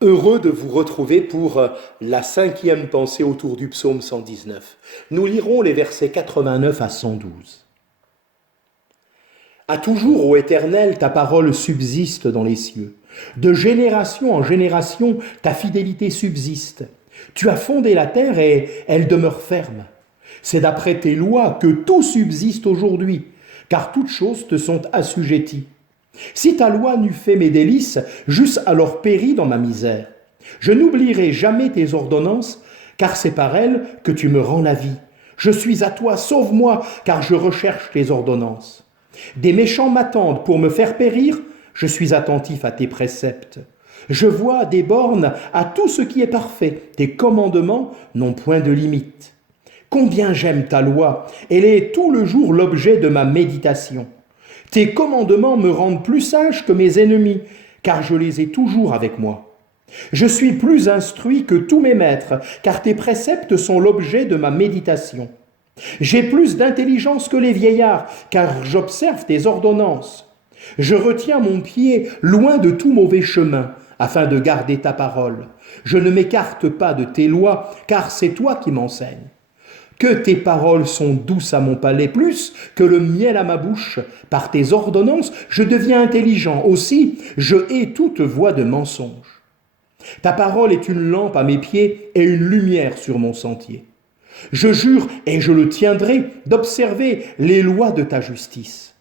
Heureux de vous retrouver pour la cinquième pensée autour du psaume 119. Nous lirons les versets 89 à 112. À toujours, ô Éternel, ta parole subsiste dans les cieux. De génération en génération, ta fidélité subsiste. Tu as fondé la terre et elle demeure ferme. C'est d'après tes lois que tout subsiste aujourd'hui, car toutes choses te sont assujetties. Si ta loi n'eût fait mes délices, j'eusse alors péri dans ma misère. Je n'oublierai jamais tes ordonnances, car c'est par elles que tu me rends la vie. Je suis à toi, sauve-moi, car je recherche tes ordonnances. Des méchants m'attendent pour me faire périr, je suis attentif à tes préceptes. Je vois des bornes à tout ce qui est parfait, tes commandements n'ont point de limite. Combien j'aime ta loi, elle est tout le jour l'objet de ma méditation. Tes commandements me rendent plus sage que mes ennemis, car je les ai toujours avec moi. Je suis plus instruit que tous mes maîtres, car tes préceptes sont l'objet de ma méditation. J'ai plus d'intelligence que les vieillards, car j'observe tes ordonnances. Je retiens mon pied loin de tout mauvais chemin, afin de garder ta parole. Je ne m'écarte pas de tes lois, car c'est toi qui m'enseignes. Que tes paroles sont douces à mon palais, plus que le miel à ma bouche. Par tes ordonnances, je deviens intelligent. Aussi, je hais toute voix de mensonge. Ta parole est une lampe à mes pieds et une lumière sur mon sentier. Je jure, et je le tiendrai, d'observer les lois de ta justice.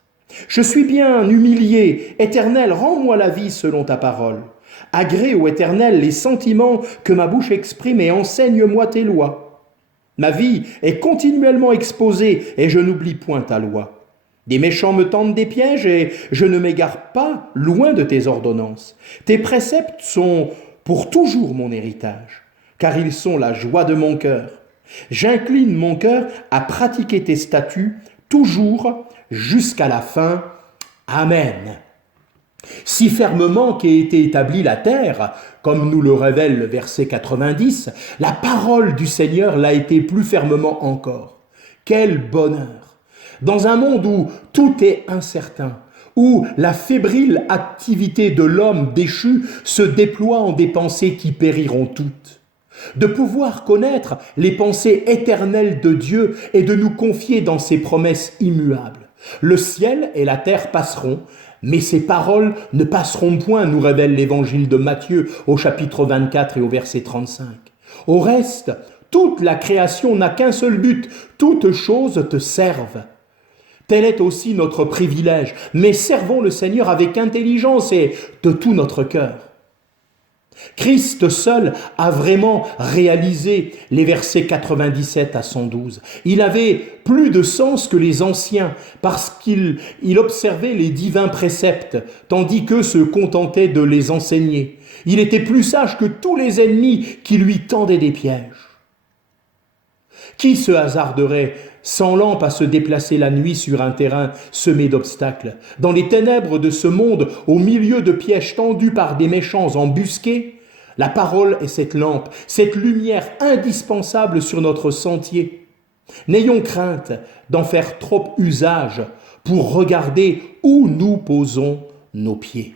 Je suis bien humilié. Éternel, rends-moi la vie selon ta parole. Agrée, ô Éternel, les sentiments que ma bouche exprime et enseigne-moi tes lois. Ma vie est continuellement exposée et je n'oublie point ta loi. Des méchants me tendent des pièges et je ne m'égare pas loin de tes ordonnances. Tes préceptes sont pour toujours mon héritage, car ils sont la joie de mon cœur. J'incline mon cœur à pratiquer tes statuts, toujours jusqu'à la fin. Amen. Si fermement qu'ait été établie la terre, comme nous le révèle le verset 90, la parole du Seigneur l'a été plus fermement encore. Quel bonheur! Dans un monde où tout est incertain, où la fébrile activité de l'homme déchu se déploie en des pensées qui périront toutes, de pouvoir connaître les pensées éternelles de Dieu et de nous confier dans ses promesses immuables. Le ciel et la terre passeront, mais ces paroles ne passeront point, nous révèle l'évangile de Matthieu au chapitre 24 et au verset 35. Au reste, toute la création n'a qu'un seul but, toutes choses te servent. Tel est aussi notre privilège, mais servons le Seigneur avec intelligence et de tout notre cœur. Christ seul a vraiment réalisé les versets 97 à 112. Il avait plus de sens que les anciens parce qu'il observait les divins préceptes, tandis qu'eux se contentaient de les enseigner. Il était plus sage que tous les ennemis qui lui tendaient des pièges. Qui se hasarderait sans lampe à se déplacer la nuit sur un terrain semé d'obstacles, dans les ténèbres de ce monde, au milieu de pièges tendus par des méchants embusqués? La parole est cette lampe, cette lumière indispensable sur notre sentier. N'ayons crainte d'en faire trop usage pour regarder où nous posons nos pieds.